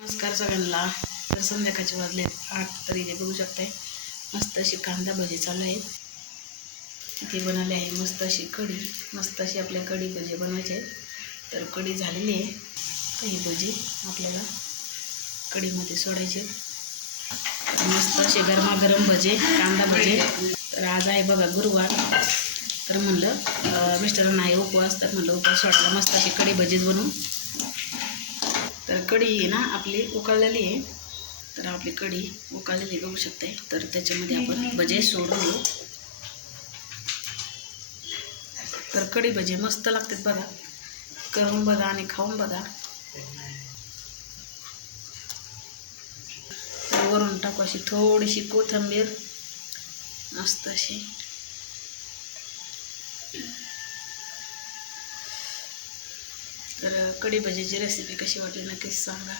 नमस्कार सगळ्यांना. तर संध्याकाळचे वाजले 8 तरी ते बघू शकताय मस्त अशी कांदा भजी चालू आहेत. इथे बनवले आहे मस्त अशी कढी. मस्त अशी आपल्या कढी भजी बनवायचे आहेत. तर कढी झालेली आहे. तर ही भजी आपल्याला कढीमध्ये सोडायचे. तर मस्त असे गरमागरम भजे, कांदा भजे. तर आज आहे बघा गुरुवार. तर म्हणलं मिस्टरांना आहे उपवास, तर म्हणलं उपवास सोडायला मस्त अशी कढी भजीच बनवू. तर कढी ना आपली उकळलेली आहे. तर आपली कढी उकळलेली बघू शकताय. तर त्याच्यामध्ये आपण भजे सोडून घेऊ. तर कढी भजे मस्त लागतात बघा. करून बघा आणि खाऊन बघा. तर वरून टाकू अशी थोडीशी कोथिंबीर मस्त अशी. तर कढी भजीची रेसिपी कशी वाटली नक्कीच सांगा.